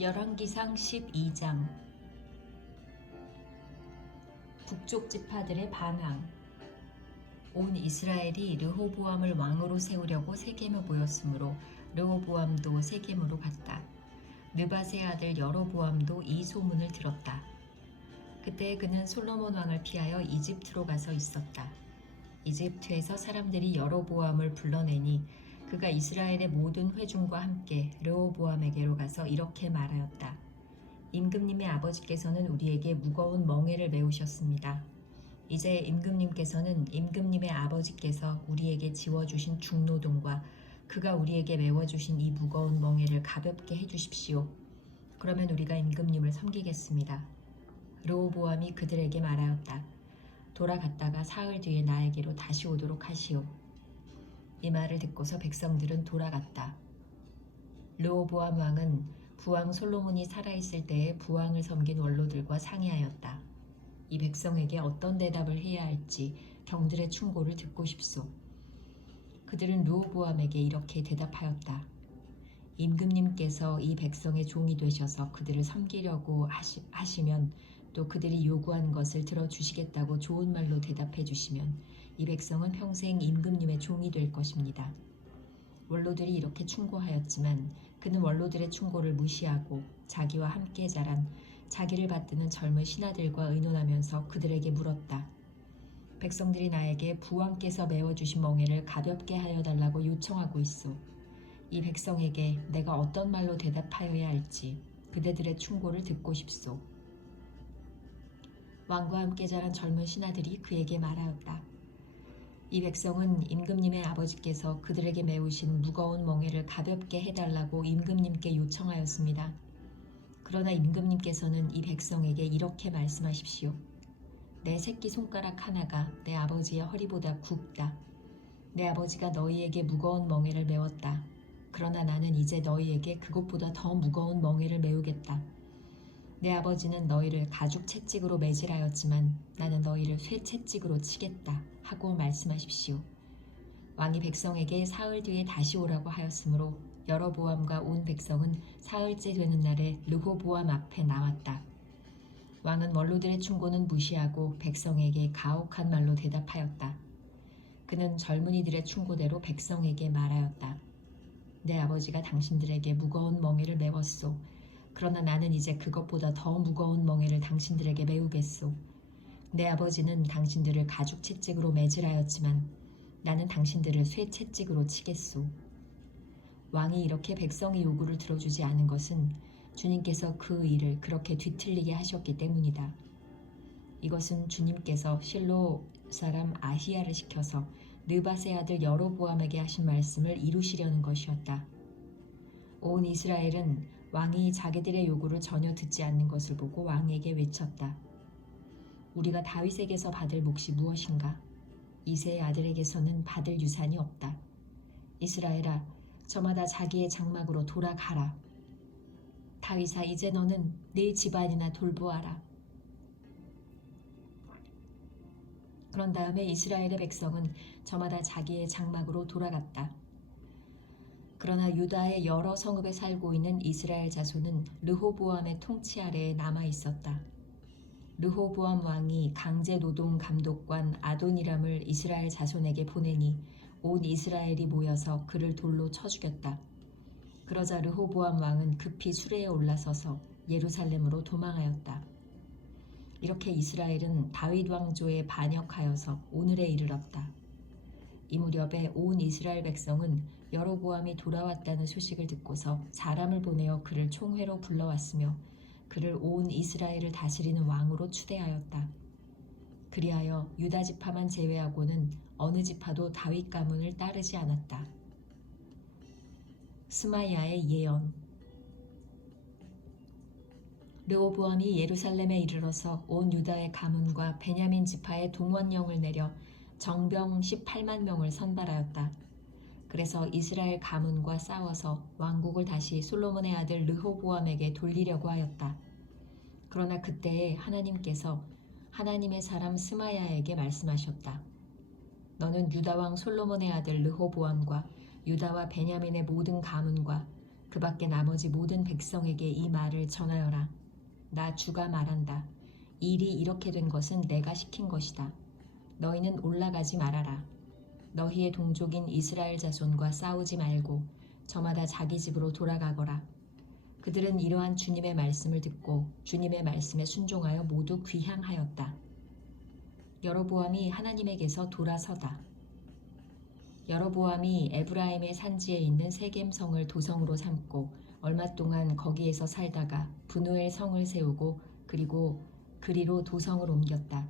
열왕기상 12장. 북쪽 지파들의 반항. 온 이스라엘이 르호보암을 왕으로 세우려고 세겜에 모였으므로 르호보암도 세겜으로 갔다. 느밧의 아들 여로보암도 이 소문을 들었다. 그때 그는 솔로몬 왕을 피하여 이집트로 가서 있었다. 이집트에서 사람들이 여로보암을 불러내니 그가 이스라엘의 모든 회중과 함께 르호보암에게로 가서 이렇게 말하였다. 임금님의 아버지께서는 우리에게 무거운 멍에를 메우셨습니다. 이제 임금님께서는 임금님의 아버지께서 우리에게 지워주신 중노동과 그가 우리에게 메워주신 이 무거운 멍에를 가볍게 해주십시오. 그러면 우리가 임금님을 섬기겠습니다. 르호보암이 그들에게 말하였다. 돌아갔다가 사흘 뒤에 나에게로 다시 오도록 하시오. 이 말을 듣고서 백성들은 돌아갔다. 르호보암 왕은 부왕 솔로몬이 살아있을 때에 부왕을 섬긴 원로들과 상의하였다. 이 백성에게 어떤 대답을 해야 할지 경들의 충고를 듣고 싶소. 그들은 르호보암에게 이렇게 대답하였다. 임금님께서 이 백성의 종이 되셔서 그들을 섬기려고 하시면 또 그들이 요구하는 것을 들어주시겠다고 좋은 말로 대답해 주시면 이 백성은 평생 임금님의 종이 될 것입니다. 원로들이 이렇게 충고하였지만 그는 원로들의 충고를 무시하고 자기와 함께 자란 자기를 받드는 젊은 신하들과 의논하면서 그들에게 물었다. 백성들이 나에게 부왕께서 메워주신 멍에를 가볍게 하여 달라고 요청하고 있소. 이 백성에게 내가 어떤 말로 대답하여야 할지 그대들의 충고를 듣고 싶소. 왕과 함께 자란 젊은 신하들이 그에게 말하였다. 이 백성은 임금님의 아버지께서 그들에게 메우신 무거운 멍에를 가볍게 해달라고 임금님께 요청하였습니다. 그러나 임금님께서는 이 백성에게 이렇게 말씀하십시오. 내 새끼 손가락 하나가 내 아버지의 허리보다 굵다. 내 아버지가 너희에게 무거운 멍에를 메웠다. 그러나 나는 이제 너희에게 그것보다 더 무거운 멍에를 메우겠다. 내 아버지는 너희를 가죽 채찍으로 매질하였지만 나는 너희를 쇠 채찍으로 치겠다 하고 말씀하십시오. 왕이 백성에게 사흘 뒤에 다시 오라고 하였으므로 여로보암과 온 백성은 사흘째 되는 날에 르호보암 앞에 나왔다. 왕은 원로들의 충고는 무시하고 백성에게 가혹한 말로 대답하였다. 그는 젊은이들의 충고대로 백성에게 말하였다. 내 아버지가 당신들에게 무거운 멍에를 메웠소. 그러나 나는 이제 그것보다 더 무거운 멍에를 당신들에게 메우겠소. 내 아버지는 당신들을 가죽 채찍으로 매질하였지만 나는 당신들을 쇠 채찍으로 치겠소. 왕이 이렇게 백성의 요구를 들어주지 않은 것은 주님께서 그 일을 그렇게 뒤틀리게 하셨기 때문이다. 이것은 주님께서 실로 사람 아히야를 시켜서 느밧의 아들 여로보암에게 하신 말씀을 이루시려는 것이었다. 온 이스라엘은 왕이 자기들의 요구를 전혀 듣지 않는 것을 보고 왕에게 외쳤다. 우리가 다윗에게서 받을 몫이 무엇인가? 이새의 아들에게서는 받을 유산이 없다. 이스라엘아, 저마다 자기의 장막으로 돌아가라. 다윗아, 이제 너는 네 집안이나 돌보아라. 그런 다음에 이스라엘의 백성은 저마다 자기의 장막으로 돌아갔다. 그러나 유다의 여러 성읍에 살고 있는 이스라엘 자손은 르호보암의 통치 아래에 남아 있었다. 르호보암 왕이 강제 노동 감독관 아도니람을 이스라엘 자손에게 보내니 온 이스라엘이 모여서 그를 돌로 쳐 죽였다. 그러자 르호보암 왕은 급히 수레에 올라서서 예루살렘으로 도망하였다. 이렇게 이스라엘은 다윗 왕조에 반역하여서 오늘에 이르렀다. 이 무렵에 온 이스라엘 백성은 여로보암이 돌아왔다는 소식을 듣고서 사람을 보내어 그를 총회로 불러왔으며 그를 온 이스라엘을 다스리는 왕으로 추대하였다. 그리하여 유다 지파만 제외하고는 어느 지파도 다윗 가문을 따르지 않았다. 스마야의 예언. 르호보암이 예루살렘에 이르러서 온 유다의 가문과 베냐민 지파의 동원령을 내려 정병 18만 명을 선발하였다. 그래서 이스라엘 가문과 싸워서 왕국을 다시 솔로몬의 아들 르호보암에게 돌리려고 하였다. 그러나 그때에 하나님께서 하나님의 사람 스마야에게 말씀하셨다. 너는 유다 왕 솔로몬의 아들 르호보암과 유다와 베냐민의 모든 가문과 그 밖에 나머지 모든 백성에게 이 말을 전하여라. 나 주가 말한다. 일이 이렇게 된 것은 내가 시킨 것이다. 너희는 올라가지 말아라. 너희의 동족인 이스라엘 자손과 싸우지 말고 저마다 자기 집으로 돌아가거라. 그들은 이러한 주님의 말씀을 듣고 주님의 말씀에 순종하여 모두 귀향하였다. 여로보암이 하나님에게서 돌아서다. 여로보암이 에브라임의 산지에 있는 세겜성을 도성으로 삼고 얼마 동안 거기에서 살다가 브누엘 성을 세우고 그리고 그리로 도성을 옮겼다.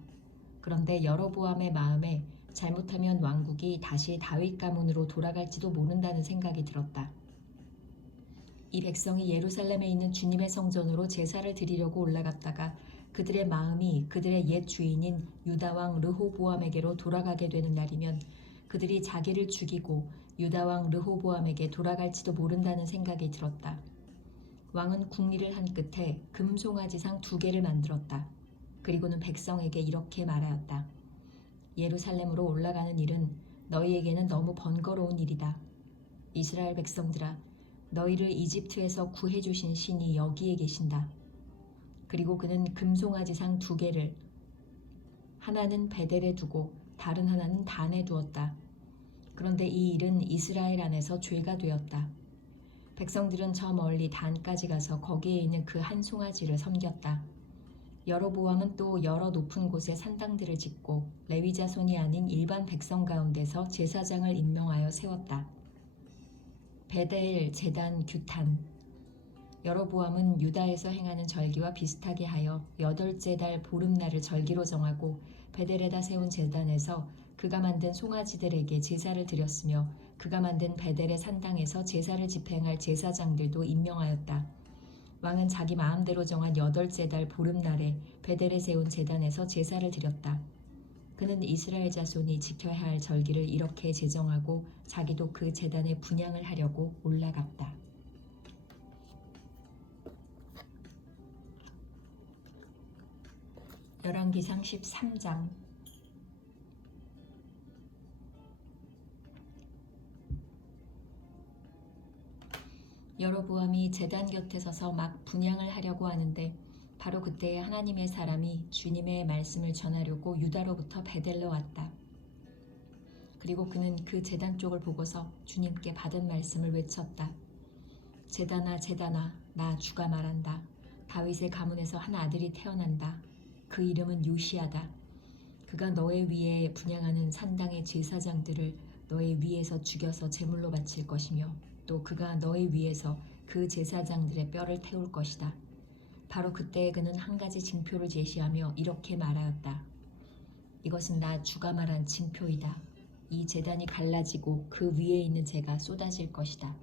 그런데 여로보암의 마음에 잘못하면 왕국이 다시 다윗 가문으로 돌아갈지도 모른다는 생각이 들었다. 이 백성이 예루살렘에 있는 주님의 성전으로 제사를 드리려고 올라갔다가 그들의 마음이 그들의 옛 주인인 유다왕 르호보암에게로 돌아가게 되는 날이면 그들이 자기를 죽이고 유다왕 르호보암에게 돌아갈지도 모른다는 생각이 들었다. 왕은 궁리를 한 끝에 금송아지상 2개를 만들었다. 그리고는 백성에게 이렇게 말하였다. 예루살렘으로 올라가는 일은 너희에게는 너무 번거로운 일이다. 이스라엘 백성들아, 너희를 이집트에서 구해주신 신이 여기에 계신다. 그리고 그는 금송아지상 2개를 하나는 베델에 두고 다른 하나는 단에 두었다. 그런데 이 일은 이스라엘 안에서 죄가 되었다. 백성들은 저 멀리 단까지 가서 거기에 있는 그 한 송아지를 섬겼다. 여로보암은 또 여러 높은 곳에 산당들을 짓고 레위 자손이 아닌 일반 백성 가운데서 제사장을 임명하여 세웠다. 베델, 제단, 규탄. 여로보암은 유다에서 행하는 절기와 비슷하게 하여 8째 달 보름날을 절기로 정하고 베델에다 세운 제단에서 그가 만든 송아지들에게 제사를 드렸으며 그가 만든 베델의 산당에서 제사를 집행할 제사장들도 임명하였다. 왕은 자기 마음대로 정한 8째 달 보름날에 베델에 세운 제단에서 제사를 드렸다. 그는 이스라엘 자손이 지켜야 할 절기를 이렇게 제정하고 자기도 그 제단에 분향을 하려고 올라갔다. 열왕기상 13장. 여로보암이 제단 곁에 서서 막 분향을 하려고 하는데 바로 그때에 하나님의 사람이 주님의 말씀을 전하려고 유다로부터 베델로 왔다. 그리고 그는 그 제단 쪽을 보고서 주님께 받은 말씀을 외쳤다. 제단아, 제단아, 나 주가 말한다. 다윗의 가문에서 한 아들이 태어난다. 그 이름은 요시야다. 그가 너의 위에 분향하는 산당의 제사장들을 너의 위에서 죽여서 제물로 바칠 것이며 또 그가 너의 위에서 그 제사장들의 뼈를 태울 것이다. 바로 그때 그는 한 가지 징표를 제시하며 이렇게 말하였다. 이것은 나 주가 말한 징표이다. 이 제단이 갈라지고 그 위에 있는 재가 쏟아질 것이다.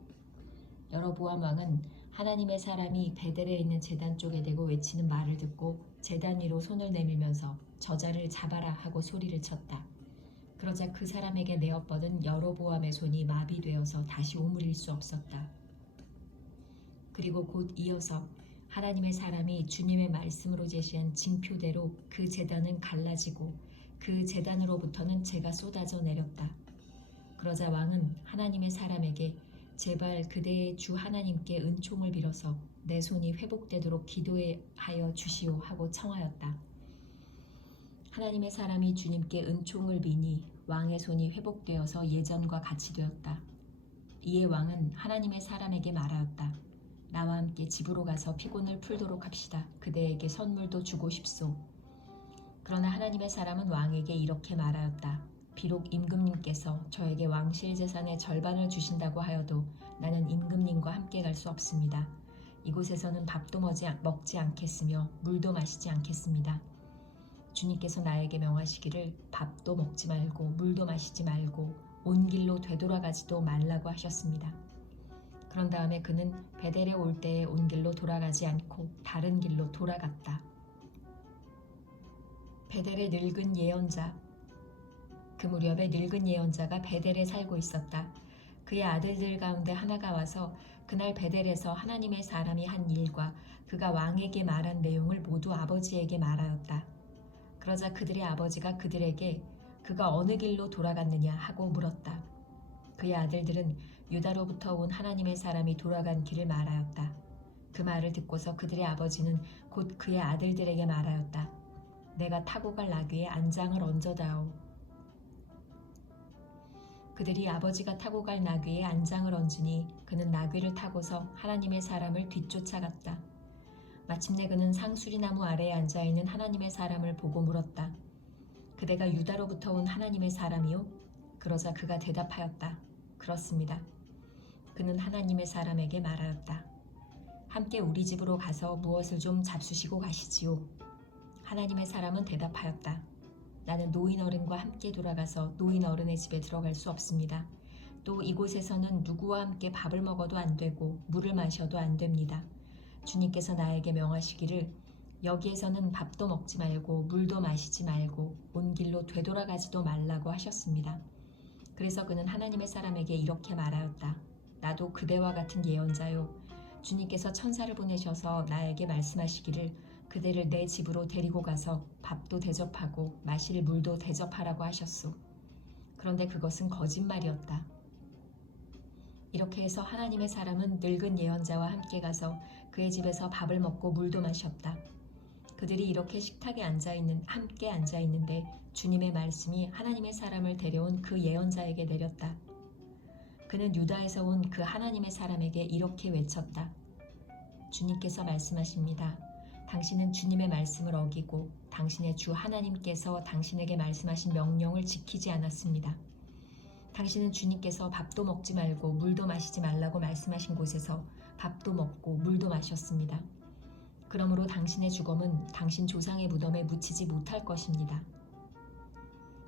여로보암 왕은 하나님의 사람이 베델에 있는 제단 쪽에 대고 외치는 말을 듣고 제단 위로 손을 내밀면서 저자를 잡아라 하고 소리를 쳤다. 그러자 그 사람에게 내어뻗은 여로보암의 손이 마비되어서 다시 오므릴 수 없었다. 그리고 곧 이어서 하나님의 사람이 주님의 말씀으로 제시한 징표대로 그 제단은 갈라지고 그 제단으로부터는 재가 쏟아져 내렸다. 그러자 왕은 하나님의 사람에게 제발 그대의 주 하나님께 은총을 빌어서 내 손이 회복되도록 기도하여 주시오 하고 청하였다. 하나님의 사람이 주님께 은총을 비니 왕의 손이 회복되어서 예전과 같이 되었다. 이에 왕은 하나님의 사람에게 말하였다. 나와 함께 집으로 가서 피곤을 풀도록 합시다. 그대에게 선물도 주고 싶소. 그러나 하나님의 사람은 왕에게 이렇게 말하였다. 비록 임금님께서 저에게 왕실 재산의 절반을 주신다고 하여도 나는 임금님과 함께 갈 수 없습니다. 이곳에서는 밥도 먹지 않겠으며 물도 마시지 않겠습니다. 주님께서 나에게 명하시기를 밥도 먹지 말고 물도 마시지 말고 온 길로 되돌아가지도 말라고 하셨습니다. 그런 다음에 그는 베델에 올 때에 온 길로 돌아가지 않고 다른 길로 돌아갔다. 베델의 늙은 예언자. 그 무렵에 늙은 예언자가 베델에 살고 있었다. 그의 아들들 가운데 하나가 와서 그날 베델에서 하나님의 사람이 한 일과 그가 왕에게 말한 내용을 모두 아버지에게 말하였다. 그러자 그들의 아버지가 그들에게 그가 어느 길로 돌아갔느냐 하고 물었다. 그의 아들들은 유다로부터 온 하나님의 사람이 돌아간 길을 말하였다. 그 말을 듣고서 그들의 아버지는 곧 그의 아들들에게 말하였다. 내가 타고 갈 나귀에 안장을 얹어다오. 그들이 아버지가 타고 갈 나귀에 안장을 얹으니 그는 나귀를 타고서 하나님의 사람을 뒤쫓아갔다. 마침내 그는 상수리나무 아래에 앉아있는 하나님의 사람을 보고 물었다. 그대가 유다로부터 온 하나님의 사람이요? 그러자 그가 대답하였다. 그렇습니다. 그는 하나님의 사람에게 말하였다. 함께 우리 집으로 가서 무엇을 좀 잡수시고 가시지요. 하나님의 사람은 대답하였다. 나는 노인 어른과 함께 돌아가서 노인 어른의 집에 들어갈 수 없습니다. 또 이곳에서는 누구와 함께 밥을 먹어도 안 되고 물을 마셔도 안 됩니다. 주님께서 나에게 명하시기를 여기에서는 밥도 먹지 말고 물도 마시지 말고 온 길로 되돌아가지도 말라고 하셨습니다. 그래서 그는 하나님의 사람에게 이렇게 말하였다. 나도 그대와 같은 예언자요. 주님께서 천사를 보내셔서 나에게 말씀하시기를 그대를 내 집으로 데리고 가서 밥도 대접하고 마실 물도 대접하라고 하셨소. 그런데 그것은 거짓말이었다. 이렇게 해서 하나님의 사람은 늙은 예언자와 함께 가서 그의 집에서 밥을 먹고 물도 마셨다. 그들이 이렇게 식탁에 함께 앉아있는데 주님의 말씀이 하나님의 사람을 데려온 그 예언자에게 내렸다. 그는 유다에서 온 그 하나님의 사람에게 이렇게 외쳤다. 주님께서 말씀하십니다. 당신은 주님의 말씀을 어기고 당신의 주 하나님께서 당신에게 말씀하신 명령을 지키지 않았습니다. 당신은 주님께서 밥도 먹지 말고 물도 마시지 말라고 말씀하신 곳에서 밥도 먹고 물도 마셨습니다. 그러므로 당신의 죽음은 당신 조상의 무덤에 묻히지 못할 것입니다.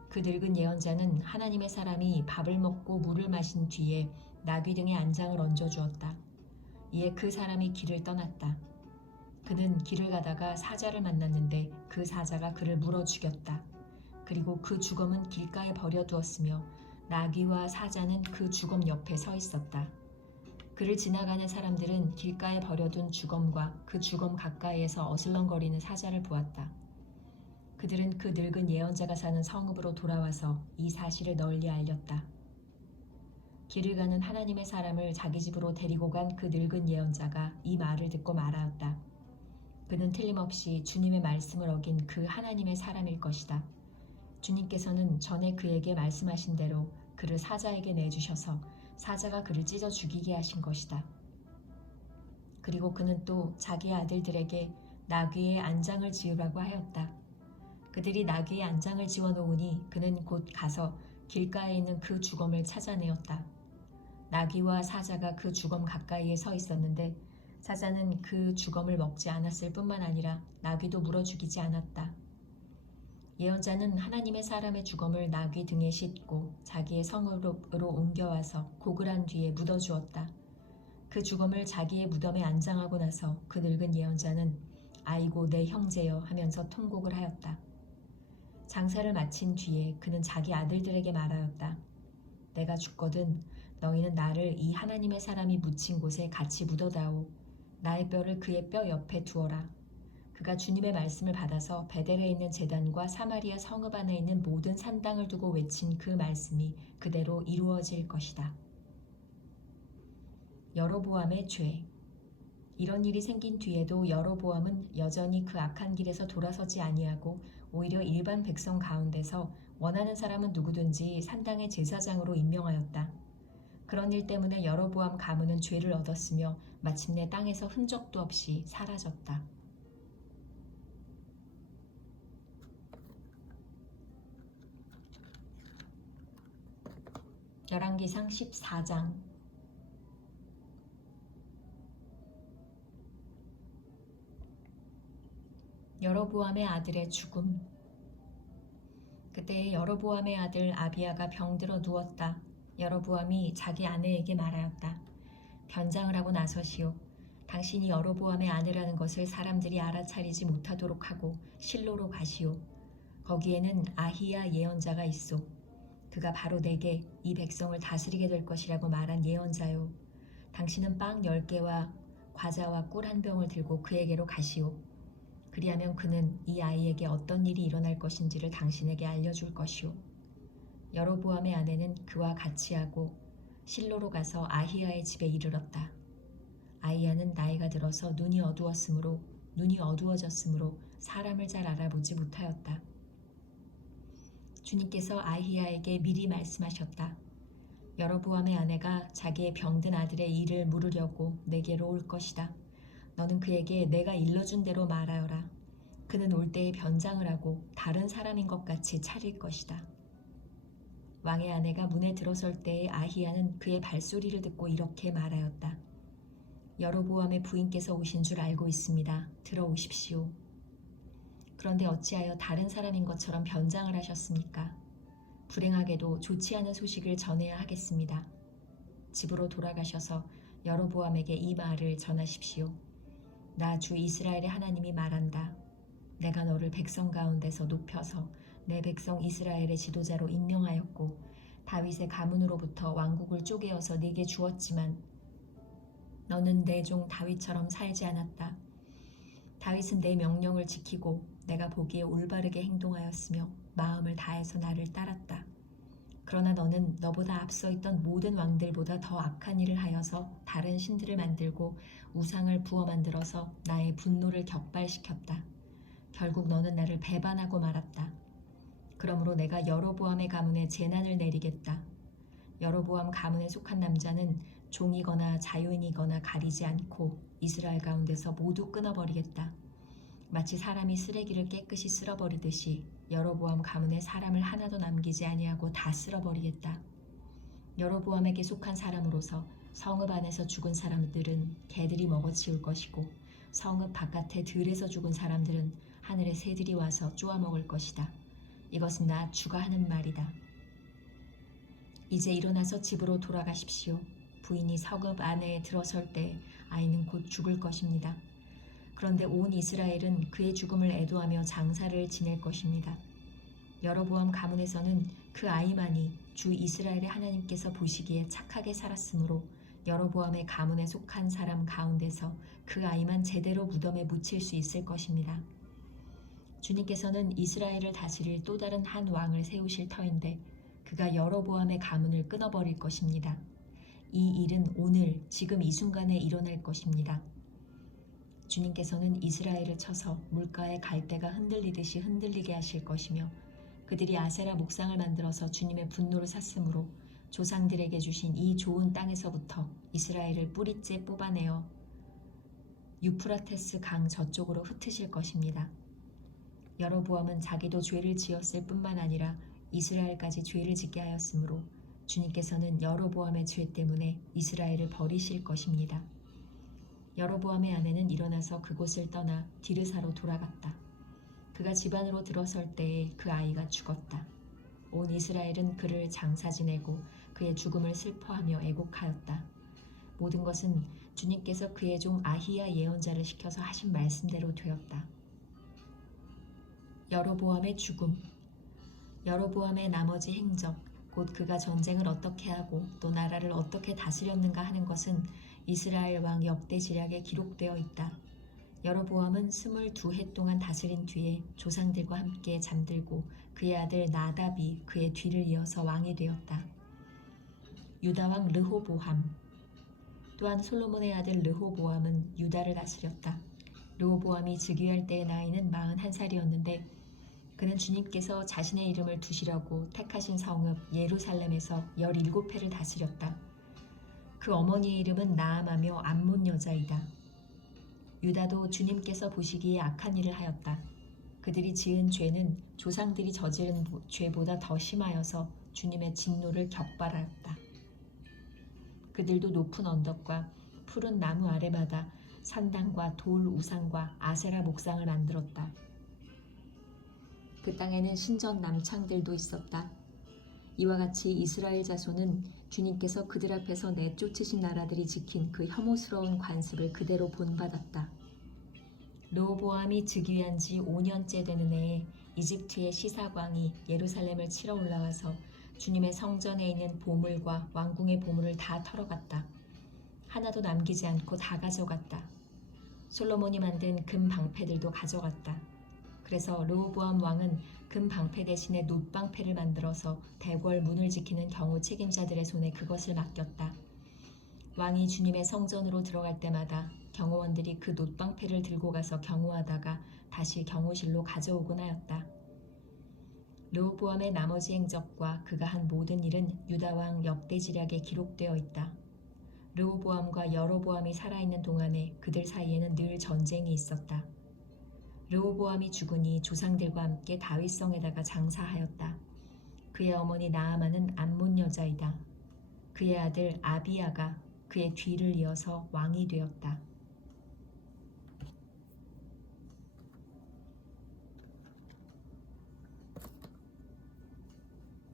그 늙은 예언자는 하나님의 사람이 밥을 먹고 물을 마신 뒤에 나귀 등에 안장을 얹어주었다. 이에 그 사람이 길을 떠났다. 그는 길을 가다가 사자를 만났는데 그 사자가 그를 물어 죽였다. 그리고 그 죽음은 길가에 버려두었으며 나귀와 사자는 그 죽음 옆에 서 있었다. 그를 지나가는 사람들은 길가에 버려둔 죽음과 그 죽음 가까이에서 어슬렁거리는 사자를 보았다. 그들은 그 늙은 예언자가 사는 성읍으로 돌아와서 이 사실을 널리 알렸다. 길을 가는 하나님의 사람을 자기 집으로 데리고 간 그 늙은 예언자가 이 말을 듣고 말하였다. 그는 틀림없이 주님의 말씀을 어긴 그 하나님의 사람일 것이다. 주님께서는 전에 그에게 말씀하신 대로 그를 사자에게 내주셔서 사자가 그를 찢어 죽이게 하신 것이다. 그리고 그는 또 자기 아들들에게 나귀의 안장을 지으라고 하였다. 그들이 나귀의 안장을 지어 놓으니 그는 곧 가서 길가에 있는 그 죽음을 찾아내었다. 나귀와 사자가 그 죽음 가까이에 서 있었는데 사자는 그 죽음을 먹지 않았을 뿐만 아니라 나귀도 물어 죽이지 않았다. 예언자는 하나님의 사람의 죽음을 나귀 등에 싣고 자기의 성읍으로 옮겨와서 고글한 뒤에 묻어주었다. 그 죽음을 자기의 무덤에 안장하고 나서 그 늙은 예언자는 아이고 내 형제여 하면서 통곡을 하였다. 장사를 마친 뒤에 그는 자기 아들들에게 말하였다. 내가 죽거든 너희는 나를 이 하나님의 사람이 묻힌 곳에 같이 묻어다오. 나의 뼈를 그의 뼈 옆에 두어라. 그가 주님의 말씀을 받아서 베델에 있는 제단과 사마리아 성읍 안에 있는 모든 산당을 두고 외친 그 말씀이 그대로 이루어질 것이다. 여로보암의 죄. 이런 일이 생긴 뒤에도 여로보암은 여전히 그 악한 길에서 돌아서지 아니하고 오히려 일반 백성 가운데서 원하는 사람은 누구든지 산당의 제사장으로 임명하였다. 그런 일 때문에 여로보암 가문은 죄를 얻었으며 마침내 땅에서 흔적도 없이 사라졌다. 열왕기상 14장. 여로보암의 아들의 죽음. 그때 여로보암의 아들 아비야가 병들어 누웠다. 여로보암이 자기 아내에게 말하였다. 변장을 하고 나서시오. 당신이 여로보암의 아내라는 것을 사람들이 알아차리지 못하도록 하고 실로로 가시오. 거기에는 아히야 예언자가 있소. 그가 바로 내게 이 백성을 다스리게 될 것이라고 말한 예언자요. 당신은 빵 10개와 과자와 꿀 한 병을 들고 그에게로 가시오. 그리하면 그는 이 아이에게 어떤 일이 일어날 것인지를 당신에게 알려줄 것이오. 여로보암의 아내는 그와 같이 하고 실로로 가서 아히야의 집에 이르렀다. 아히야는 나이가 들어서 눈이 어두워졌으므로 사람을 잘 알아보지 못하였다. 주님께서 아히야에게 미리 말씀하셨다. 여로보암의 아내가 자기의 병든 아들의 일을 물으려고 내게로 올 것이다. 너는 그에게 내가 일러준 대로 말하여라. 그는 올 때에 변장을 하고 다른 사람인 것 같이 차릴 것이다. 왕의 아내가 문에 들어설 때에 아히야는 그의 발소리를 듣고 이렇게 말하였다. 여로보암의 부인께서 오신 줄 알고 있습니다. 들어오십시오. 그런데 어찌하여 다른 사람인 것처럼 변장을 하셨습니까? 불행하게도 좋지 않은 소식을 전해야 하겠습니다. 집으로 돌아가셔서 여로보암에게 이 말을 전하십시오. 나 주 이스라엘의 하나님이 말한다. 내가 너를 백성 가운데서 높여서 내 백성 이스라엘의 지도자로 임명하였고 다윗의 가문으로부터 왕국을 쪼개어서 네게 주었지만 너는 내 종 다윗처럼 살지 않았다. 다윗은 내 명령을 지키고 내가 보기에 올바르게 행동하였으며 마음을 다해서 나를 따랐다. 그러나 너는 너보다 앞서 있던 모든 왕들보다 더 악한 일을 하여서 다른 신들을 만들고 우상을 부어 만들어서 나의 분노를 격발시켰다. 결국 너는 나를 배반하고 말았다. 그러므로 내가 여로보암의 가문에 재난을 내리겠다. 여로보암 가문에 속한 남자는 종이거나 자유인이거나 가리지 않고 이스라엘 가운데서 모두 끊어버리겠다. 마치 사람이 쓰레기를 깨끗이 쓸어버리듯이 여로보암 가문의 사람을 하나도 남기지 아니하고 다 쓸어버리겠다. 여로보암에게 속한 사람으로서 성읍 안에서 죽은 사람들은 개들이 먹어치울 것이고 성읍 바깥에 들에서 죽은 사람들은 하늘의 새들이 와서 쪼아먹을 것이다. 이것은 나 주가 하는 말이다. 이제 일어나서 집으로 돌아가십시오. 부인이 성읍 안에 들어설 때 아이는 곧 죽을 것입니다. 그런데 온 이스라엘은 그의 죽음을 애도하며 장사를 지낼 것입니다. 여로보암 가문에서는 그 아이만이 주 이스라엘의 하나님께서 보시기에 착하게 살았으므로 여로보암의 가문에 속한 사람 가운데서 그 아이만 제대로 무덤에 묻힐 수 있을 것입니다. 주님께서는 이스라엘을 다스릴 또 다른 한 왕을 세우실 터인데 그가 여로보암의 가문을 끊어버릴 것입니다. 이 일은 오늘 지금 이 순간에 일어날 것입니다. 주님께서는 이스라엘을 쳐서 물가의 갈대가 흔들리듯이 흔들리게 하실 것이며 그들이 아세라 목상을 만들어서 주님의 분노를 샀으므로 조상들에게 주신 이 좋은 땅에서부터 이스라엘을 뿌리째 뽑아내어 유프라테스 강 저쪽으로 흩으실 것입니다. 여로보암은 자기도 죄를 지었을 뿐만 아니라 이스라엘까지 죄를 짓게 하였으므로 주님께서는 여로보암의 죄 때문에 이스라엘을 버리실 것입니다. 여로보암의 아내는 일어나서 그곳을 떠나 디르사로 돌아갔다. 그가 집 안으로 들어설 때에 그 아이가 죽었다. 온 이스라엘은 그를 장사 지내고 그의 죽음을 슬퍼하며 애곡하였다. 모든 것은 주님께서 그의 종 아히야 예언자를 시켜서 하신 말씀대로 되었다. 여로보암의 죽음. 여로보암의 나머지 행적, 곧 그가 전쟁을 어떻게 하고 또 나라를 어떻게 다스렸는가 하는 것은 이스라엘 왕 역대지략에 기록되어 있다. 여로보암은 22해 동안 다스린 뒤에 조상들과 함께 잠들고 그의 아들 나답이 그의 뒤를 이어서 왕이 되었다. 유다왕 르호보암. 또한 솔로몬의 아들 르호보암은 유다를 다스렸다. 르호보암이 즉위할 때의 나이는 41살이었는데 그는 주님께서 자신의 이름을 두시려고 택하신 성읍 예루살렘에서 17해를 다스렸다. 그 어머니의 이름은 나암하며 암몬 여자이다. 유다도 주님께서 보시기에 악한 일을 하였다. 그들이 지은 죄는 조상들이 저지른 죄보다 더 심하여서 주님의 진노를 격발하였다. 그들도 높은 언덕과 푸른 나무 아래마다 산당과 돌 우상과 아세라 목상을 만들었다. 그 땅에는 신전 남창들도 있었다. 이와 같이 이스라엘 자손은 주님께서 그들 앞에서 내쫓으신 나라들이 지킨 그 혐오스러운 관습을 그대로 본받았다. 르호보암이 즉위한 지 5년째 되는 해에 이집트의 시사광이 예루살렘을 치러 올라와서 주님의 성전에 있는 보물과 왕궁의 보물을 다 털어갔다. 하나도 남기지 않고 다 가져갔다. 솔로몬이 만든 금 방패들도 가져갔다. 그래서 르호보암 왕은 금 방패 대신에 놋방패를 만들어서 대궐 문을 지키는 경호 책임자들의 손에 그것을 맡겼다. 왕이 주님의 성전으로 들어갈 때마다 경호원들이 그 놋방패를 들고 가서 경호하다가 다시 경호실로 가져오곤 하였다. 르호보암의 나머지 행적과 그가 한 모든 일은 유다왕 역대지략에 기록되어 있다. 르호보암과 여로보암이 살아있는 동안에 그들 사이에는 늘 전쟁이 있었다. 르호보암이 죽으니 조상들과 함께 다윗성에다가 장사하였다. 그의 어머니 나아만은 암몬 여자이다. 그의 아들 아비야가 그의 뒤를 이어서 왕이 되었다.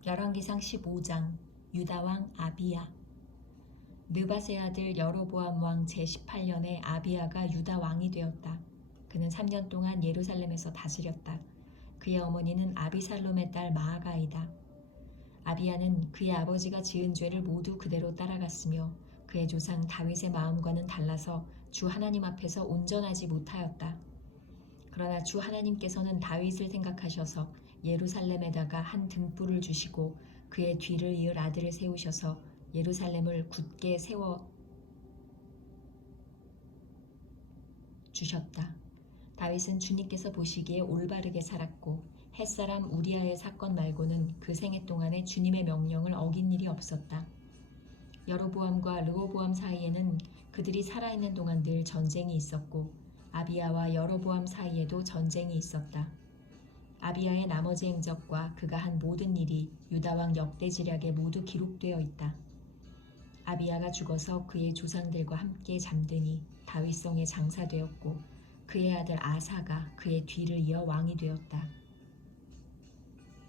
열왕기상 15장 유다왕 아비야. 느밧의 아들 여로보암 왕 제18년에 아비야가 유다 왕이 되었다. 그는 3년 동안 예루살렘에서 다스렸다. 그의 어머니는 아비살롬의 딸 마아가이다. 아비야는 그의 아버지가 지은 죄를 모두 그대로 따라갔으며 그의 조상 다윗의 마음과는 달라서 주 하나님 앞에서 온전하지 못하였다. 그러나 주 하나님께서는 다윗을 생각하셔서 예루살렘에다가 한 등불을 주시고 그의 뒤를 이을 아들을 세우셔서 예루살렘을 굳게 세워 주셨다. 다윗은 주님께서 보시기에 올바르게 살았고 햇사람 우리아의 사건 말고는 그 생애 동안에 주님의 명령을 어긴 일이 없었다. 여로보암과 르호보암 사이에는 그들이 살아있는 동안 늘 전쟁이 있었고 아비야와 여로보암 사이에도 전쟁이 있었다. 아비야의 나머지 행적과 그가 한 모든 일이 유다왕 역대지략에 모두 기록되어 있다. 아비야가 죽어서 그의 조상들과 함께 잠드니 다윗성에 장사되었고 그의 아들 아사가 그의 뒤를 이어 왕이 되었다.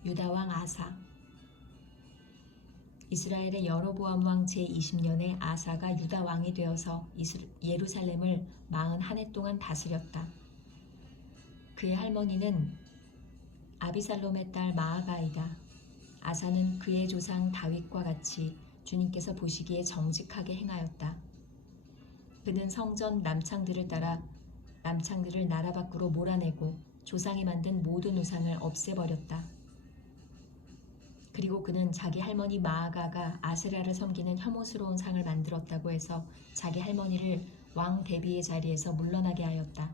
유다왕 아사. 이스라엘의 여로보암 왕 제20년에 아사가 유다 왕이 되어서 예루살렘을 41해 동안 다스렸다. 그의 할머니는 아비살롬의 딸 마아가이다. 아사는 그의 조상 다윗과 같이 주님께서 보시기에 정직하게 행하였다. 그는 성전 남창들을 따라 남창들을 나라 밖으로 몰아내고 조상이 만든 모든 우상을 없애버렸다. 그리고 그는 자기 할머니 마아가가 아세라를 섬기는 혐오스러운 상을 만들었다고 해서 자기 할머니를 왕 대비의 자리에서 물러나게 하였다.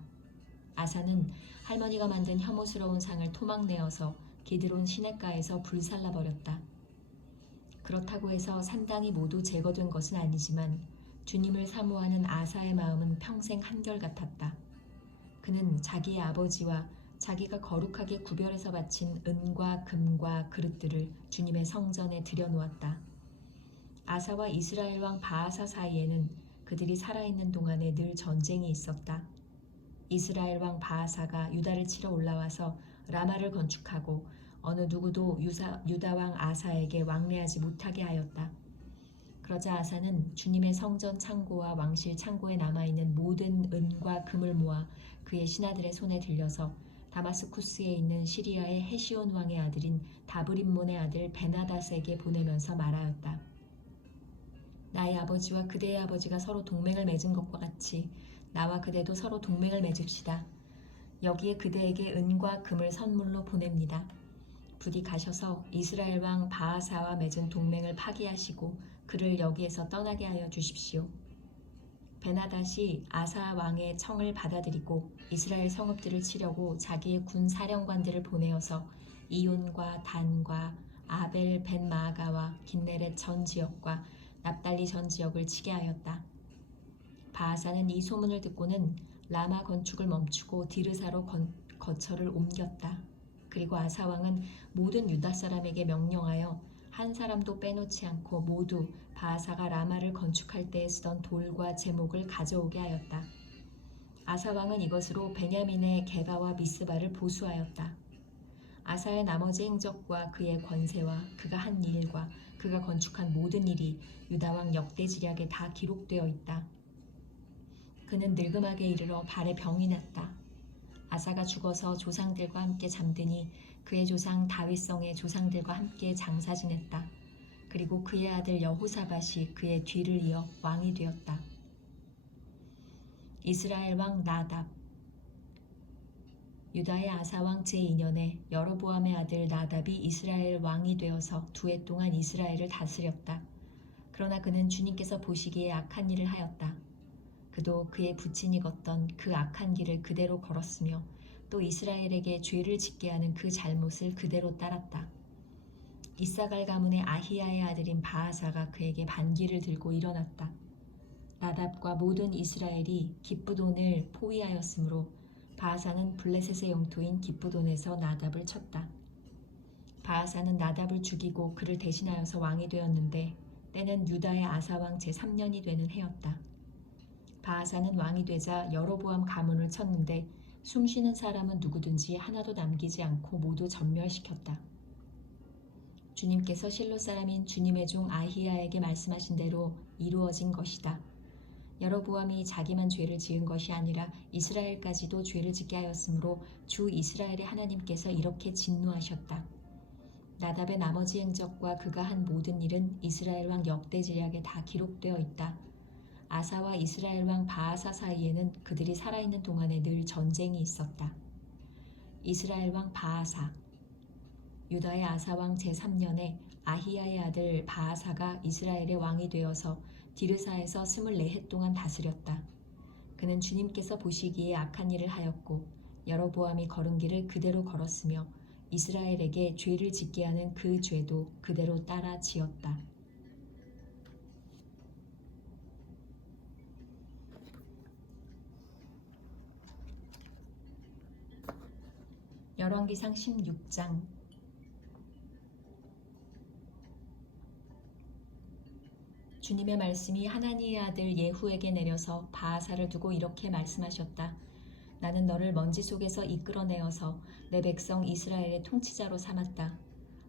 아사는 할머니가 만든 혐오스러운 상을 토막내어서 기드론 시냇가에서 불살라버렸다. 그렇다고 해서 산당이 모두 제거된 것은 아니지만 주님을 사모하는 아사의 마음은 평생 한결같았다. 그는 자기의 아버지와 자기가 거룩하게 구별해서 바친 은과 금과 그릇들을 주님의 성전에 들여놓았다. 아사와 이스라엘 왕 바아사 사이에는 그들이 살아있는 동안에 늘 전쟁이 있었다. 이스라엘 왕 바아사가 유다를 치러 올라와서 라마를 건축하고 어느 누구도 유다 왕 아사에게 왕래하지 못하게 하였다. 그러자 아사는 주님의 성전 창고와 왕실 창고에 남아있는 모든 은과 금을 모아 그의 신하들의 손에 들려서 다마스쿠스에 있는 시리아의 헤시온 왕의 아들인 다브림몬의 아들 베나닷에게 보내면서 말하였다. 나의 아버지와 그대의 아버지가 서로 동맹을 맺은 것과 같이 나와 그대도 서로 동맹을 맺읍시다. 여기에 그대에게 은과 금을 선물로 보냅니다. 부디 가셔서 이스라엘 왕 바아사와 맺은 동맹을 파기하시고 그를 여기에서 떠나게 하여 주십시오. 베나닷이 아사 왕의 청을 받아들이고 이스라엘 성읍들을 치려고 자기의 군 사령관들을 보내어서 이온과 단과 아벨 벤 마아가와 긴네렛 전 지역과 납달리 전 지역을 치게 하였다. 바아사는 이 소문을 듣고는 라마 건축을 멈추고 디르사로 거처를 옮겼다. 그리고 아사 왕은 모든 유다 사람에게 명령하여 한 사람도 빼놓지 않고 모두 바아사가 라마를 건축할 때에 쓰던 돌과 제목을 가져오게 하였다. 아사 왕은 이것으로 베냐민의 게바와 미스바를 보수하였다. 아사의 나머지 행적과 그의 권세와 그가 한 일과 그가 건축한 모든 일이 유다 왕 역대지략에 다 기록되어 있다. 그는 늙음하게 이르러 발에 병이 났다. 아사가 죽어서 조상들과 함께 잠드니 그의 조상 다윗성의 조상들과 함께 장사 지냈다. 그리고 그의 아들 여호사밧이 그의 뒤를 이어 왕이 되었다. 이스라엘 왕 나답. 유다의 아사왕 제2년에 여로보암의 아들 나답이 이스라엘 왕이 되어서 2해 동안 이스라엘을 다스렸다. 그러나 그는 주님께서 보시기에 악한 일을 하였다. 그도 그의 부친이 걷던 그 악한 길을 그대로 걸었으며 또 이스라엘에게 죄를 짓게 하는 그 잘못을 그대로 따랐다. 이사갈 가문의 아히야의 아들인 바아사가 그에게 반기를 들고 일어났다. 나답과 모든 이스라엘이 기브돈을 포위하였으므로 바아사는 블레셋의 영토인 기브돈에서 나답을 쳤다. 바아사는 나답을 죽이고 그를 대신하여서 왕이 되었는데 때는 유다의 아사왕 제3년이 되는 해였다. 바아사는 왕이 되자 여로보암 가문을 쳤는데 숨쉬는 사람은 누구든지 하나도 남기지 않고 모두 전멸시켰다. 주님께서 실로 사람인 주님의 종 아히야에게 말씀하신 대로 이루어진 것이다. 여로보암이 자기만 죄를 지은 것이 아니라 이스라엘까지도 죄를 짓게 하였으므로 주 이스라엘의 하나님께서 이렇게 진노하셨다. 나답의 나머지 행적과 그가 한 모든 일은 이스라엘 왕 역대지략에 다 기록되어 있다. 아사와 이스라엘 왕 바아사 사이에는 그들이 살아있는 동안에 늘 전쟁이 있었다. 이스라엘 왕 바아사. 유다의 아사왕 제3년에 아히야의 아들 바아사가 이스라엘의 왕이 되어서 디르사에서 24해 동안 다스렸다. 그는 주님께서 보시기에 악한 일을 하였고 여로보암이 걸은 길을 그대로 걸었으며 이스라엘에게 죄를 짓게 하는 그 죄도 그대로 따라 지었다. 열왕기상 16장. 주님의 말씀이 하나니의 아들 예후에게 내려서 바아사를 두고 이렇게 말씀하셨다. 나는 너를 먼지 속에서 이끌어내어서 내 백성 이스라엘의 통치자로 삼았다.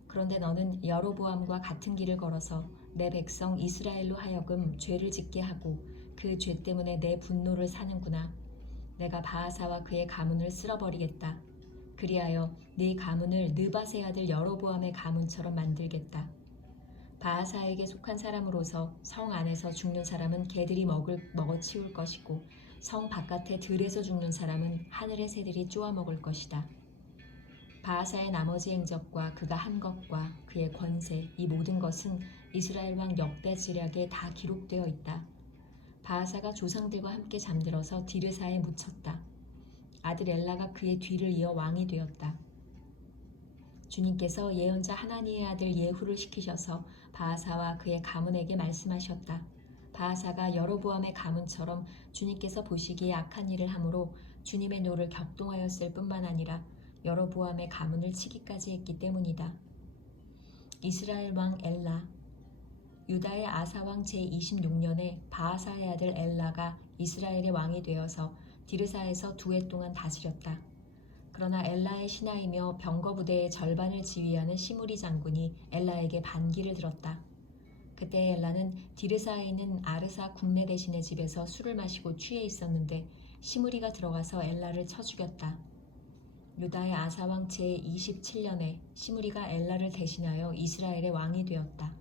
그런데 너는 여로보암과 같은 길을 걸어서 내 백성 이스라엘로 하여금 죄를 짓게 하고 그 죄 때문에 내 분노를 사는구나. 내가 바아사와 그의 가문을 쓸어버리겠다. 그리하여 네 가문을 느밧의 아들 여로보암의 가문처럼 만들겠다. 바아사에게 속한 사람으로서 성 안에서 죽는 사람은 개들이 먹어치울 것이고 성 바깥의 들에서 죽는 사람은 하늘의 새들이 쪼아먹을 것이다. 바아사의 나머지 행적과 그가 한 것과 그의 권세, 이 모든 것은 이스라엘 왕 역대지략에 다 기록되어 있다. 바아사가 조상들과 함께 잠들어서 디르사에 묻혔다. 아들 엘라가 그의 뒤를 이어 왕이 되었다. 주님께서 예언자 하나니의 아들 예후를 시키셔서 바아사와 그의 가문에게 말씀하셨다. 바아사가 여로보암의 가문처럼 주님께서 보시기에 악한 일을 함으로 주님의 노를 격동하였을 뿐만 아니라 여로보암의 가문을 치기까지 했기 때문이다. 이스라엘 왕 엘라. 유다의 아사왕 제26년에 바아사의 아들 엘라가 이스라엘의 왕이 되어서 디르사에서 2해 동안 다스렸다. 그러나 엘라의 신하이며 병거부대의 절반을 지휘하는 시므리 장군이 엘라에게 반기를 들었다. 그때 엘라는 디르사에 있는 아르사 국내 대신의 집에서 술을 마시고 취해 있었는데 시므리가 들어가서 엘라를 쳐 죽였다. 유다의 아사왕 제27년에 시므리가 엘라를 대신하여 이스라엘의 왕이 되었다.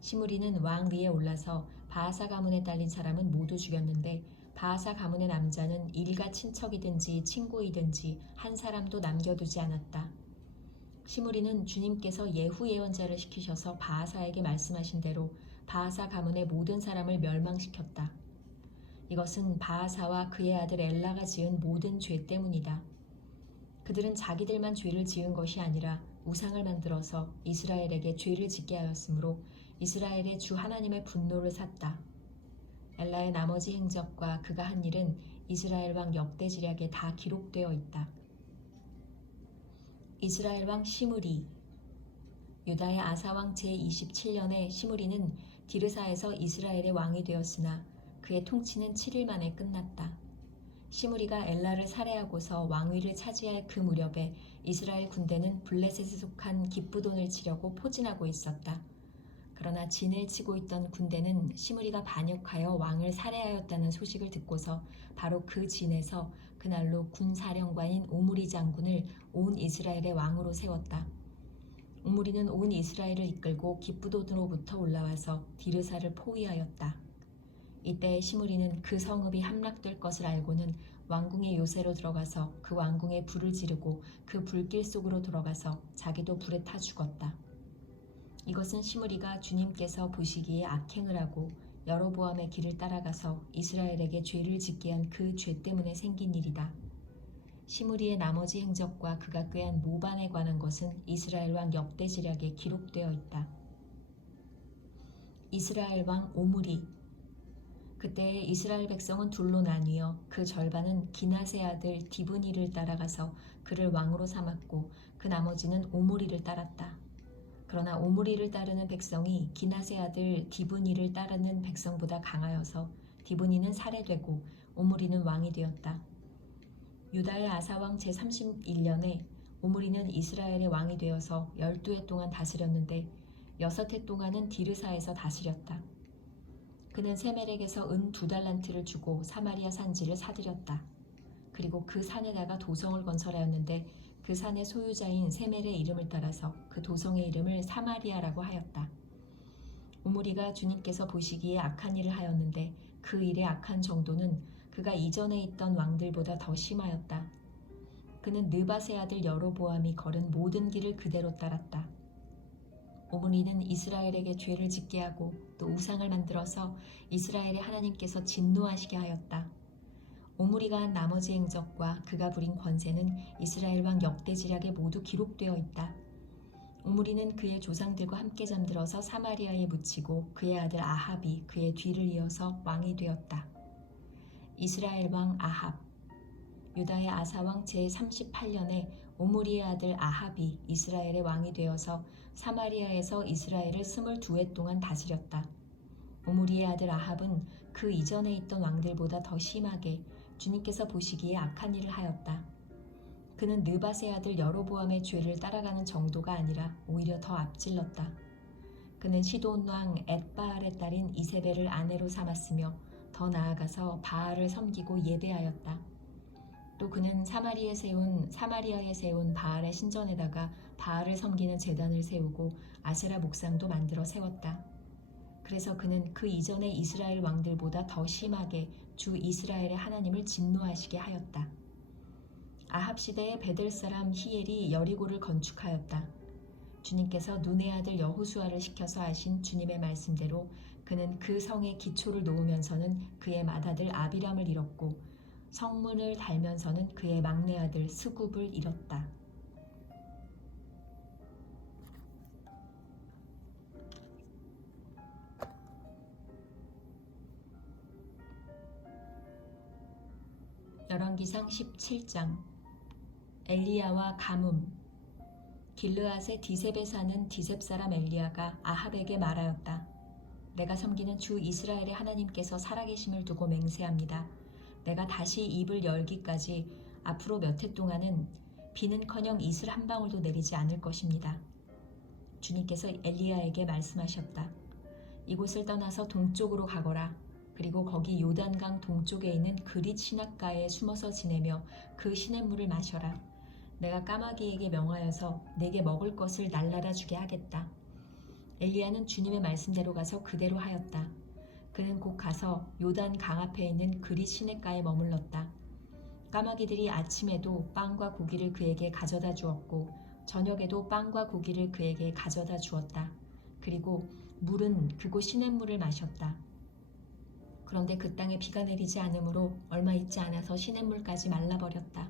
시므리는 왕 위에 올라서 바아사 가문에 딸린 사람은 모두 죽였는데 바아사 가문의 남자는 일가 친척이든지 친구이든지 한 사람도 남겨두지 않았다. 시므리는 주님께서 예후 예언자를 시키셔서 바아사에게 말씀하신 대로 바아사 가문의 모든 사람을 멸망시켰다. 이것은 바아사와 그의 아들 엘라가 지은 모든 죄 때문이다. 그들은 자기들만 죄를 지은 것이 아니라 우상을 만들어서 이스라엘에게 죄를 짓게 하였으므로 이스라엘의 주 하나님의 분노를 샀다. 엘라의 나머지 행적과 그가 한 일은 이스라엘 왕 역대지략에 다 기록되어 있다. 이스라엘 왕 시므리. 유다의 아사왕 제27년에 시므리는 디르사에서 이스라엘의 왕이 되었으나 그의 통치는 7일 만에 끝났다. 시므리가 엘라를 살해하고서 왕위를 차지할 그 무렵에 이스라엘 군대는 블레셋에 속한 기브돈을 치려고 포진하고 있었다. 그러나 진을 치고 있던 군대는 시므리가 반역하여 왕을 살해하였다는 소식을 듣고서 바로 그 진에서 그날로 군사령관인 오므리 장군을 온 이스라엘의 왕으로 세웠다. 오므리는 온 이스라엘을 이끌고 기브돈으로부터 올라와서 디르사를 포위하였다. 이때 시므리는 그 성읍이 함락될 것을 알고는 왕궁의 요새로 들어가서 그 왕궁에 불을 지르고 그 불길 속으로 들어가서 자기도 불에 타 죽었다. 이것은 시므리가 주님께서 보시기에 악행을 하고 여로보암의 길을 따라가서 이스라엘에게 죄를 짓게 한 그 죄 때문에 생긴 일이다. 시므리의 나머지 행적과 그가 꾀한 모반에 관한 것은 이스라엘 왕 역대지략에 기록되어 있다. 이스라엘 왕 오므리. 그때 이스라엘 백성은 둘로 나뉘어 그 절반은 기낫의 아들 디브니를 따라가서 그를 왕으로 삼았고 그 나머지는 오므리를 따랐다. 그러나 오므리를 따르는 백성이 기낫의 아들 디브니를 따르는 백성보다 강하여서 디브니는 살해되고 오므리는 왕이 되었다. 유다의 아사왕 제31년에 오므리는 이스라엘의 왕이 되어서 12해 동안 다스렸는데 6해 동안은 디르사에서 다스렸다. 그는 세멜렉에서 은 2달란트를 주고 사마리아 산지를 사들였다. 그리고 그 산에다가 도성을 건설하였는데 그 산의 소유자인 세멜의 이름을 따라서 그 도성의 이름을 사마리아라고 하였다. 오므리가 주님께서 보시기에 악한 일을 하였는데 그 일의 악한 정도는 그가 이전에 있던 왕들보다 더 심하였다. 그는 느밧의 아들 여로보암이 걸은 모든 길을 그대로 따랐다. 오므리는 이스라엘에게 죄를 짓게 하고 또 우상을 만들어서 이스라엘의 하나님께서 진노하시게 하였다. 오므리가 한 나머지 행적과 그가 부린 권세는 이스라엘 왕 역대지략에 모두 기록되어 있다. 오므리는 그의 조상들과 함께 잠들어서 사마리아에 묻히고 그의 아들 아합이 그의 뒤를 이어서 왕이 되었다. 이스라엘 왕 아합. 유다의 아사왕 제38년에 오므리의 아들 아합이 이스라엘의 왕이 되어서 사마리아에서 이스라엘을 22해 동안 다스렸다. 오므리의 아들 아합은 그 이전에 있던 왕들보다 더 심하게 주님께서 보시기에 악한 일을 하였다. 그는 느밧의 아들 여로보암의 죄를 따라가는 정도가 아니라 오히려 더 앞질렀다. 그는 시돈 왕 엣바알의 딸인 이세벨을 아내로 삼았으며 더 나아가서 바알을 섬기고 예배하였다. 또 그는 사마리아에 세운 바알의 신전에다가 바알을 섬기는 제단을 세우고 아세라 목상도 만들어 세웠다. 그래서 그는 그 이전의 이스라엘 왕들보다 더 심하게 주 이스라엘의 하나님을 진노하시게 하였다. 아합 시대에 베델 사람 히엘이 여리고를 건축하였다. 주님께서 눈의 아들 여호수아를 시켜서 하신 주님의 말씀대로 그는 그 성의 기초를 놓으면서는 그의 맏아들 아비람을 잃었고 성문을 달면서는 그의 막내 아들 스굽을 잃었다. 열왕기상 17장. 엘리야와 가뭄. 길르앗의 디셉에 사는 디셉 사람 엘리야가 아합에게 말하였다. 내가 섬기는 주 이스라엘의 하나님께서 살아계심을 두고 맹세합니다. 내가 다시 입을 열기까지 앞으로 몇 해 동안은 비는커녕 이슬 한 방울도 내리지 않을 것입니다. 주님께서 엘리야에게 말씀하셨다. 이곳을 떠나서 동쪽으로 가거라. 그리고 거기 요단강 동쪽에 있는 그릿 시냇가에 숨어서 지내며 그 시냇물을 마셔라. 내가 까마귀에게 명하여서 내게 먹을 것을 날라다 주게 하겠다. 엘리야는 주님의 말씀대로 가서 그대로 하였다. 그는 곧 가서 요단 강 앞에 있는 그릿 시냇가에 머물렀다. 까마귀들이 아침에도 빵과 고기를 그에게 가져다 주었고 저녁에도 빵과 고기를 그에게 가져다 주었다. 그리고 물은 그곳 시냇물을 마셨다. 그런데 그 땅에 비가 내리지 않으므로 얼마 있지 않아서 시냇물까지 말라버렸다.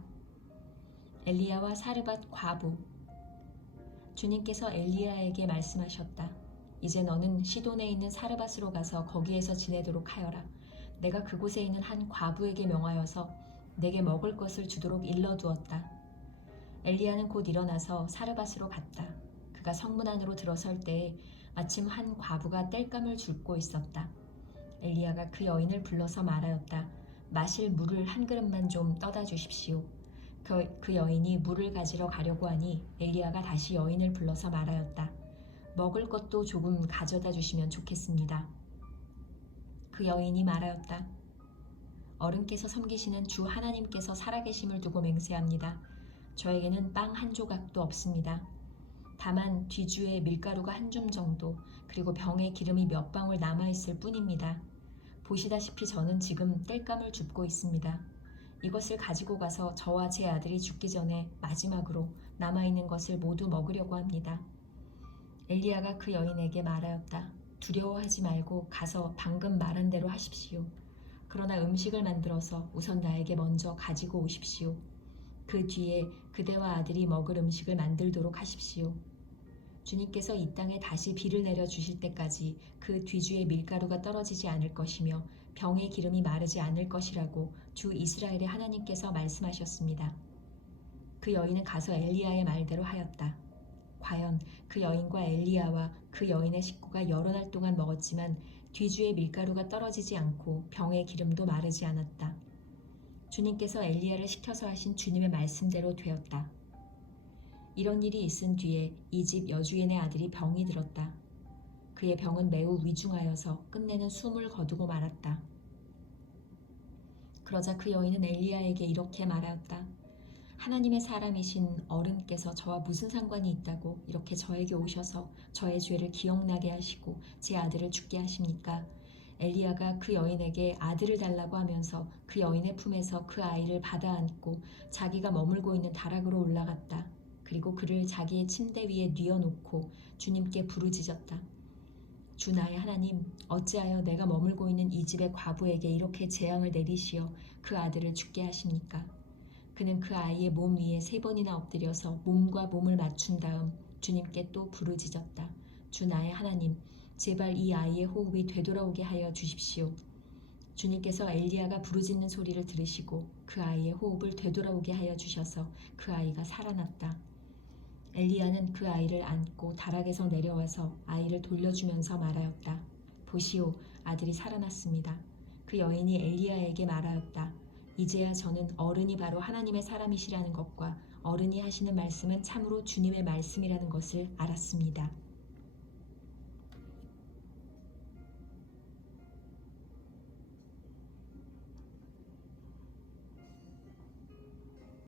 엘리야와 사르밧 과부. 주님께서 엘리야에게 말씀하셨다. 이제 너는 시돈에 있는 사르밧으로 가서 거기에서 지내도록 하여라. 내가 그곳에 있는 한 과부에게 명하여서 내게 먹을 것을 주도록 일러두었다. 엘리야는 곧 일어나서 사르밧으로 갔다. 그가 성문 안으로 들어설 때에 마침 한 과부가 땔감을 줍고 있었다. 엘리야가 그 여인을 불러서 말하였다. 마실 물을 한 그릇만 좀 떠다 주십시오. 그 여인이 물을 가지러 가려고 하니 엘리야가 다시 여인을 불러서 말하였다. 먹을 것도 조금 가져다 주시면 좋겠습니다. 그 여인이 말하였다. 어른께서 섬기시는 주 하나님께서 살아계심을 두고 맹세합니다. 저에게는 빵 한 조각도 없습니다. 다만 뒤주에 밀가루가 한 줌 정도 그리고 병에 기름이 몇 방울 남아있을 뿐입니다. 보시다시피 저는 지금 땔감을 줍고 있습니다. 이것을 가지고 가서 저와 제 아들이 죽기 전에 마지막으로 남아있는 것을 모두 먹으려고 합니다. 엘리야가 그 여인에게 말하였다. 두려워하지 말고 가서 방금 말한 대로 하십시오. 그러나 음식을 만들어서 우선 나에게 먼저 가지고 오십시오. 그 뒤에 그대와 아들이 먹을 음식을 만들도록 하십시오. 주님께서 이 땅에 다시 비를 내려 주실 때까지 그 뒤주에 밀가루가 떨어지지 않을 것이며 병의 기름이 마르지 않을 것이라고 주 이스라엘의 하나님께서 말씀하셨습니다. 그 여인은 가서 엘리야의 말대로 하였다. 과연 그 여인과 엘리야와 그 여인의 식구가 여러 날 동안 먹었지만 뒤주에 밀가루가 떨어지지 않고 병의 기름도 마르지 않았다. 주님께서 엘리야를 시켜서 하신 주님의 말씀대로 되었다. 이런 일이 있은 뒤에 이 집 여주인의 아들이 병이 들었다. 그의 병은 매우 위중하여서 끝내는 숨을 거두고 말았다. 그러자 그 여인은 엘리야에게 이렇게 말하였다. 하나님의 사람이신 어른께서 저와 무슨 상관이 있다고 이렇게 저에게 오셔서 저의 죄를 기억나게 하시고 제 아들을 죽게 하십니까? 엘리야가 그 여인에게 아들을 달라고 하면서 그 여인의 품에서 그 아이를 받아 안고 자기가 머물고 있는 다락으로 올라갔다. 그리고 그를 자기의 침대 위에 뉘어놓고 주님께 부르짖었다. 주 나의 하나님, 어찌하여 내가 머물고 있는 이 집의 과부에게 이렇게 재앙을 내리시어 그 아들을 죽게 하십니까? 그는 그 아이의 몸 위에 3번이나 엎드려서 몸과 몸을 맞춘 다음 주님께 또 부르짖었다. 주 나의 하나님, 제발 이 아이의 호흡이 되돌아오게 하여 주십시오. 주님께서 엘리야가 부르짖는 소리를 들으시고 그 아이의 호흡을 되돌아오게 하여 주셔서 그 아이가 살아났다. 엘리야는 그 아이를 안고 다락에서 내려와서 아이를 돌려주면서 말하였다. 보시오, 아들이 살아났습니다. 그 여인이 엘리야에게 말하였다. 이제야 저는 어른이 바로 하나님의 사람이시라는 것과 어른이 하시는 말씀은 참으로 주님의 말씀이라는 것을 알았습니다.